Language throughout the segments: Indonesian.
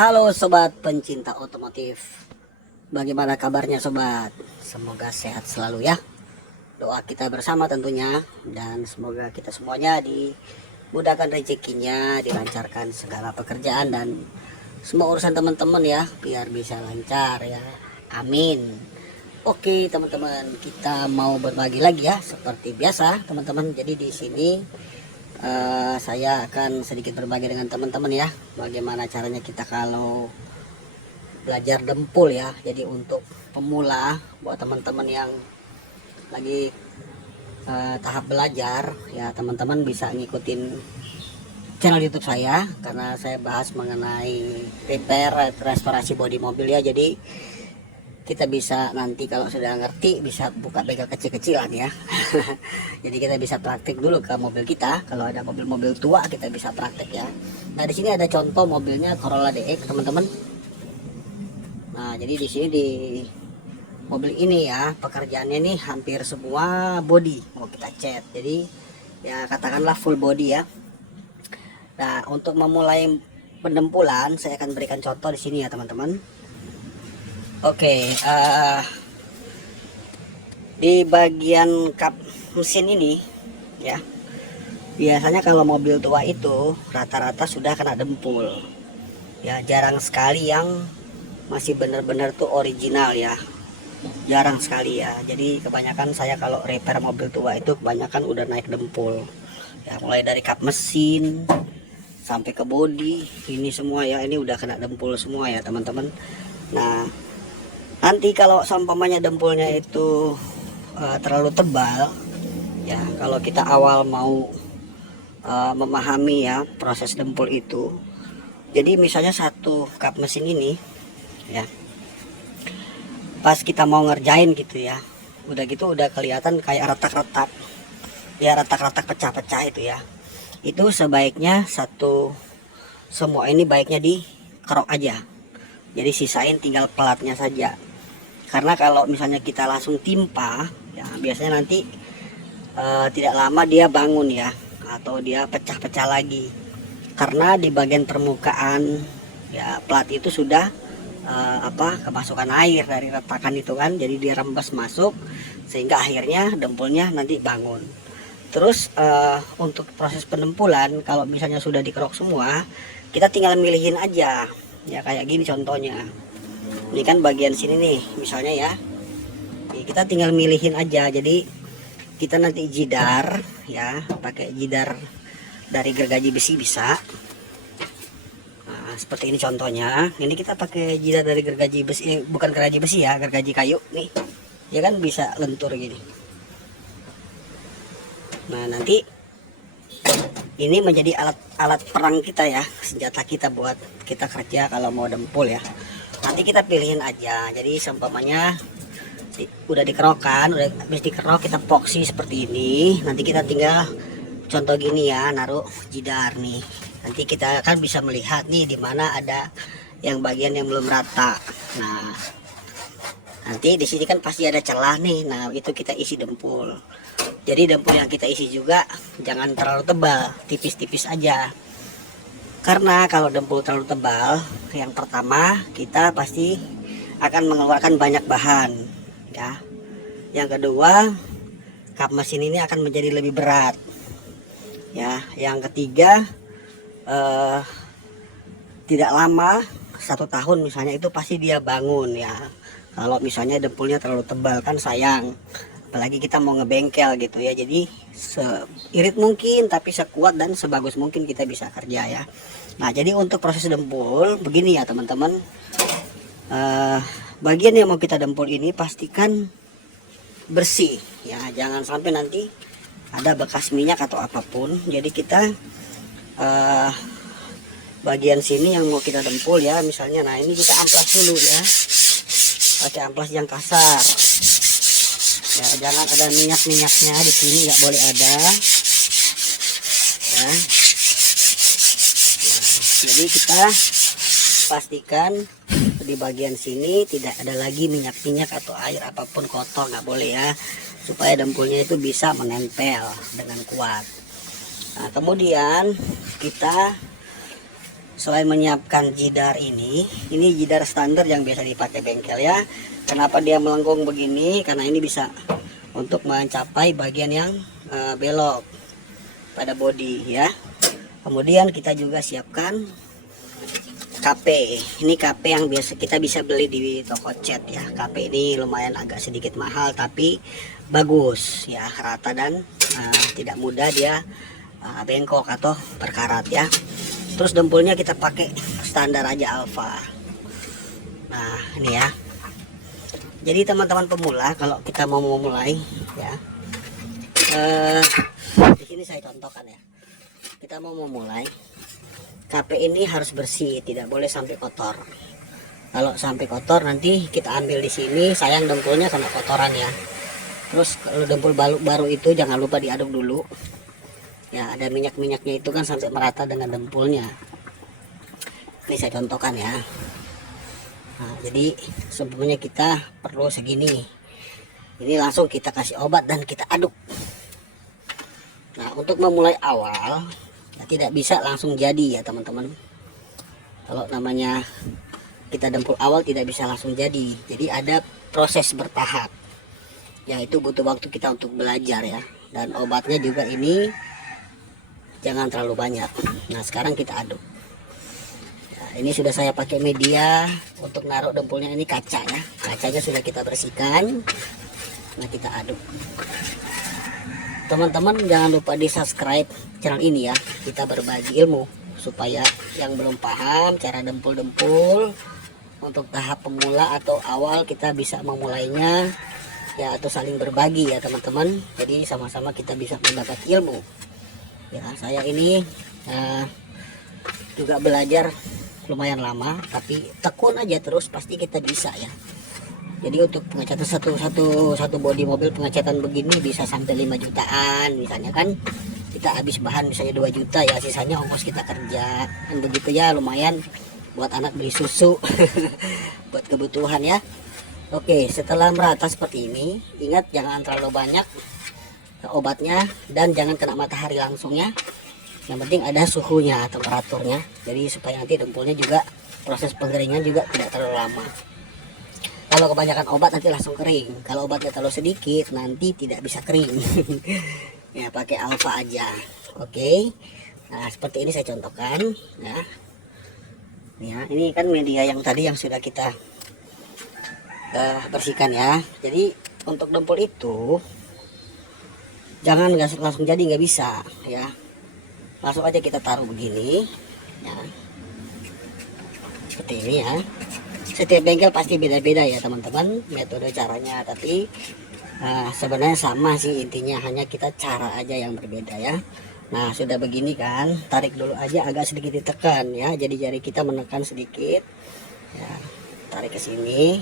Halo sobat pencinta otomotif, bagaimana kabarnya sobat? Semoga sehat selalu ya. Doa kita bersama tentunya, dan semoga kita semuanya dimudahkan rezekinya, dilancarkan segala pekerjaan dan semua urusan teman-teman ya, biar bisa lancar ya. Amin. Oke teman-teman, kita mau berbagi lagi ya seperti biasa teman-teman. Jadi di sini saya akan sedikit berbagi dengan teman-teman ya, bagaimana caranya kita kalau belajar dempul ya. Jadi untuk pemula, buat teman-teman yang lagi tahap belajar ya, teman-teman bisa ngikutin channel YouTube saya, karena saya bahas mengenai repair restorasi bodi mobil ya. Jadi kita bisa nanti kalau sudah ngerti bisa buka bengkel kecil-kecilan ya. Jadi kita bisa praktik dulu ke mobil kita. Kalau ada mobil-mobil tua kita bisa praktik ya. Nah di sini ada contoh mobilnya Corolla DX teman-teman. Nah jadi di sini di mobil ini ya, pekerjaannya nih hampir semua body mau kita cat. Jadi ya katakanlah full body ya. Nah untuk memulai pendempulan saya akan berikan contoh di sini ya teman-teman. Oke, di bagian kap mesin ini ya, biasanya kalau mobil tua itu rata-rata sudah kena dempul ya. Jarang sekali yang masih benar-benar tuh original ya, jarang sekali ya. Jadi kebanyakan saya kalau repair mobil tua itu kebanyakan udah naik dempul ya, mulai dari kap mesin sampai ke bodi ini semua ya, ini udah kena dempul semua ya teman-teman. Nah nanti kalau sampamanya dempulnya itu terlalu tebal ya, kalau kita awal mau memahami ya proses dempul itu. Jadi misalnya satu kap mesin ini ya, pas kita mau ngerjain gitu ya, udah gitu udah kelihatan kayak retak-retak ya, retak-retak pecah-pecah itu ya. Itu sebaiknya semua ini baiknya dikerok aja, jadi sisain tinggal pelatnya saja. Karena kalau misalnya kita langsung timpa ya, biasanya nanti tidak lama dia bangun ya, atau dia pecah-pecah lagi. Karena di bagian permukaan ya plat itu sudah kemasukan air dari retakan itu kan, jadi dia rembes masuk sehingga akhirnya dempulnya nanti bangun. Terus untuk proses pendempulan, kalau misalnya sudah dikerok semua, kita tinggal milihin aja ya, kayak gini contohnya. Ini kan bagian sini nih misalnya ya, kita tinggal milihin aja. Jadi kita nanti jidar ya, pakai jidar dari gergaji besi bisa. Nah, seperti ini contohnya. Ini kita pakai jidar dari gergaji besi, bukan gergaji besi ya, gergaji kayu nih ya kan, bisa lentur gini. Nah nanti ini menjadi alat perang kita ya, senjata kita buat kita kerja kalau mau dempul ya. Nanti kita pilihin aja. Jadi seumpamanya udah dikerokan, udah habis dikerok kita poksi seperti ini. Nanti kita tinggal contoh gini ya, naruh jidar nih. Nanti kita kan bisa melihat nih di mana ada yang bagian yang belum rata. Nah nanti di sini kan pasti ada celah nih. Nah itu kita isi dempul. Jadi dempul yang kita isi juga jangan terlalu tebal, tipis-tipis aja. Karena kalau dempul terlalu tebal, yang pertama kita pasti akan mengeluarkan banyak bahan ya. Yang kedua, kap mesin ini akan menjadi lebih berat ya. Yang ketiga, tidak lama 1 tahun misalnya itu pasti dia bangun ya. Kalau misalnya dempulnya terlalu tebal kan sayang, apalagi kita mau ngebengkel gitu ya. Jadi seirit mungkin tapi sekuat dan sebagus mungkin kita bisa kerja ya. Nah jadi untuk proses dempul begini ya teman-teman, bagian yang mau kita dempul ini pastikan bersih ya, jangan sampai nanti ada bekas minyak atau apapun. Jadi kita bagian sini yang mau kita dempul ya, misalnya nah ini kita amplas dulu ya, pakai amplas yang kasar ya, jangan ada minyak-minyaknya di sini, nggak boleh ada ya. Nah, jadi kita pastikan di bagian sini tidak ada lagi minyak-minyak atau air apapun kotor, nggak boleh ya, supaya dempulnya itu bisa menempel dengan kuat. Nah kemudian kita selain menyiapkan jidar ini jidar standar yang biasa dipakai bengkel ya. Kenapa dia melengkung begini? Karena ini bisa untuk mencapai bagian yang belok pada bodi ya. Kemudian kita juga siapkan KP. Ini KP yang biasa kita bisa beli di toko cat ya. KP ini lumayan agak sedikit mahal tapi bagus ya, rata dan tidak mudah dia bengkok atau berkarat ya. Terus dempulnya kita pakai standar aja alfa. Nah ini ya, jadi teman-teman pemula kalau kita mau memulai ya, di sini saya contohkan ya, kita mau memulai KP ini harus bersih, tidak boleh sampai kotor. Kalau sampai kotor nanti kita ambil di sini, sayang dempulnya kena kotoran ya. Terus kalau dempul baru itu jangan lupa diaduk dulu ya, ada minyak-minyaknya itu kan sampai merata dengan dempulnya. Ini saya contohkan ya. Nah, jadi sebelumnya kita perlu segini, ini langsung kita kasih obat dan kita aduk. Nah untuk memulai awal tidak bisa langsung jadi ya teman-teman. Kalau namanya kita dempul awal tidak bisa langsung jadi ada proses bertahap ya, itu butuh waktu kita untuk belajar ya. Dan obatnya juga ini jangan terlalu banyak. Nah sekarang kita aduk ya, ini sudah saya pakai media untuk naruh dempulnya, ini kaca ya, kacanya sudah kita bersihkan. Nah kita aduk. Teman-teman jangan lupa di subscribe channel ini ya, kita berbagi ilmu supaya yang belum paham cara dempul-dempul untuk tahap pemula atau awal kita bisa memulainya ya, atau saling berbagi ya teman-teman. Jadi sama-sama kita bisa mendapat ilmu ya. Saya ini juga belajar lumayan lama, tapi tekun aja terus pasti kita bisa ya. Jadi untuk pengecatan satu bodi mobil pengecatan begini bisa sampai 5 jutaan misalnya kan, kita habis bahan misalnya 2 juta ya, sisanya ongkos kita kerja kan begitu ya, lumayan buat anak beli susu buat kebutuhan ya. Oke, setelah merata seperti ini, ingat jangan terlalu banyak obatnya dan jangan kena matahari langsung ya. Yang penting ada suhunya, temperaturnya, jadi supaya nanti dempulnya juga proses pengeringan juga tidak terlalu lama. Kalau kebanyakan obat nanti langsung kering, kalau obatnya terlalu sedikit nanti tidak bisa kering. Ya pakai alfa aja. Oke. Nah seperti ini saya contohkan ya. Ya ini kan media yang tadi yang sudah kita bersihkan ya. Jadi untuk dempul itu jangan langsung jadi, nggak bisa ya. Langsung aja kita taruh begini ya, seperti ini ya. Setiap bengkel pasti beda-beda ya teman-teman metode caranya, tapi sebenarnya sama sih intinya, hanya kita cara aja yang berbeda ya. Nah sudah begini kan, tarik dulu aja, agak sedikit ditekan ya, jadi jari kita menekan sedikit ya, tarik ke sini,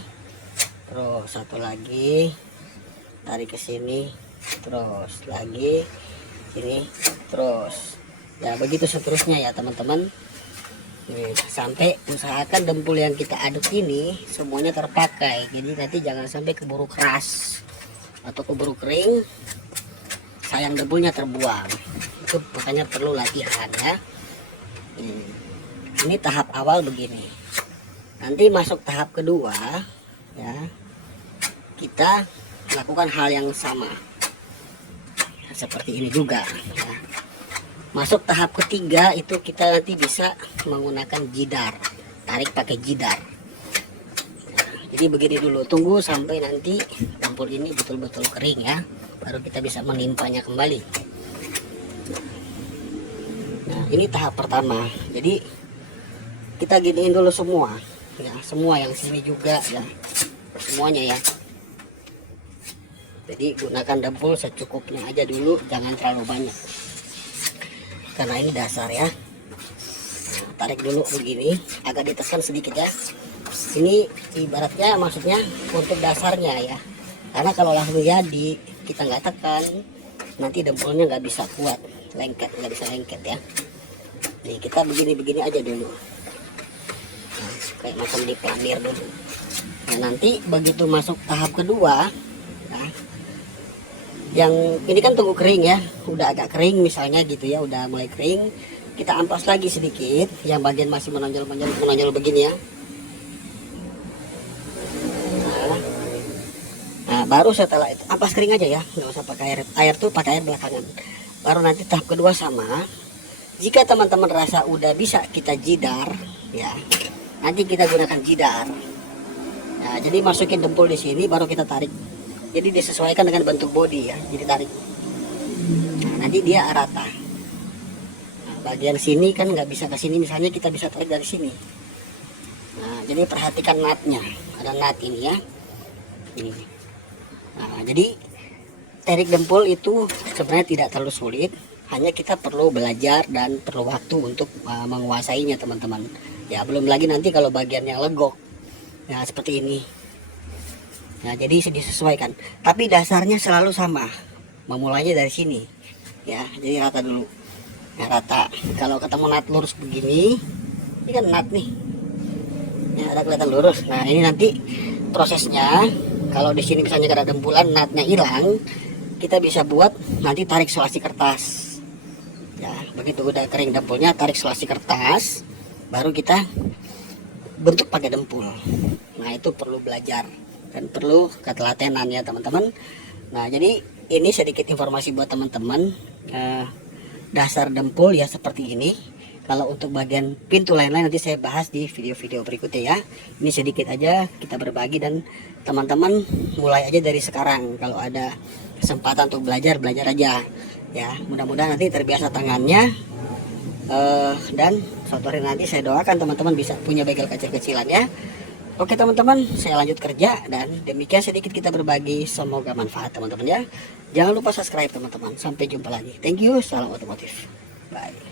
terus satu lagi tarik ke sini, terus lagi sini, terus ya begitu seterusnya ya teman-teman. Sampai usahakan dempul yang kita aduk ini semuanya terpakai, jadi nanti jangan sampai keburu keras atau keburu kering, sayang dempulnya terbuang. Itu makanya perlu latihan ya. Ini tahap awal begini. Nanti masuk tahap kedua ya, kita lakukan hal yang sama seperti ini juga ya. Masuk tahap ketiga itu kita nanti bisa menggunakan jidar, tarik pakai jidar. Nah, jadi begini dulu, tunggu sampai nanti dempul ini betul-betul kering ya, baru kita bisa menimpanya kembali. Nah ini tahap pertama, jadi kita giniin dulu semua ya, semua yang sini juga ya, semuanya ya. Jadi gunakan dempul secukupnya aja dulu, jangan terlalu banyak karena ini dasar ya. Nah, tarik dulu begini, agak ditekan sedikit ya. Ini ibaratnya maksudnya untuk dasarnya ya, karena kalau langsung jadi kita nggak tekan nanti dempulnya nggak bisa kuat, lengket, nggak bisa lengket ya. Nih kita begini-begini aja dulu, nah, kayak macam diplamir dulu. Nah nanti begitu masuk tahap kedua, nah, yang ini kan tunggu kering ya, udah agak kering misalnya gitu ya, udah mulai kering, kita amplas lagi sedikit yang bagian masih menonjol begini ya. Nah, baru setelah itu amplas kering aja ya, nggak usah pakai air tuh pakai air belakangan. Baru nanti tahap kedua sama, jika teman-teman rasa udah bisa kita jidar ya, nanti kita gunakan jidar. Nah, jadi masukin dempul di sini baru kita tarik. Jadi disesuaikan dengan bentuk body ya, jadi tarik. Nah, nanti dia rata. Nah, bagian sini kan nggak bisa ke sini, misalnya kita bisa tarik dari sini. Nah, jadi perhatikan nutnya, ada nut ini ya. Ini. Nah, jadi teknik dempul itu sebenarnya tidak terlalu sulit, hanya kita perlu belajar dan perlu waktu untuk menguasainya teman-teman. Ya belum lagi nanti kalau bagian yang legok, ya seperti ini. Nah jadi disesuaikan, tapi dasarnya selalu sama. Memulainya dari sini, ya jadi rata dulu. Ya rata. Kalau ketemu nut lurus begini, ini kan nut nih, ya ada kelihatan lurus. Nah ini nanti prosesnya. Kalau di sini misalnya ada dempulan, nutnya hilang, kita bisa buat nanti tarik selasi kertas. Ya, begitu udah kering dempulnya, tarik selasi kertas, baru kita bentuk pakai dempul. Nah, itu perlu belajar dan perlu ketelatenan ya, teman-teman. Nah, jadi ini sedikit informasi buat teman-teman. Dasar dempul ya seperti ini. Kalau untuk bagian pintu lain-lain nanti saya bahas di video-video berikutnya ya. Ini sedikit aja kita berbagi dan teman-teman mulai aja dari sekarang. Kalau ada kesempatan untuk belajar aja ya. Mudah-mudahan nanti terbiasa tangannya. Dan suatu hari nanti saya doakan teman-teman bisa punya bengkel kecil-kecilan ya. Oke teman-teman, saya lanjut kerja dan demikian sedikit kita berbagi. Semoga manfaat teman-teman ya. Jangan lupa subscribe teman-teman. Sampai jumpa lagi. Thank you. Salam otomotif. Bye.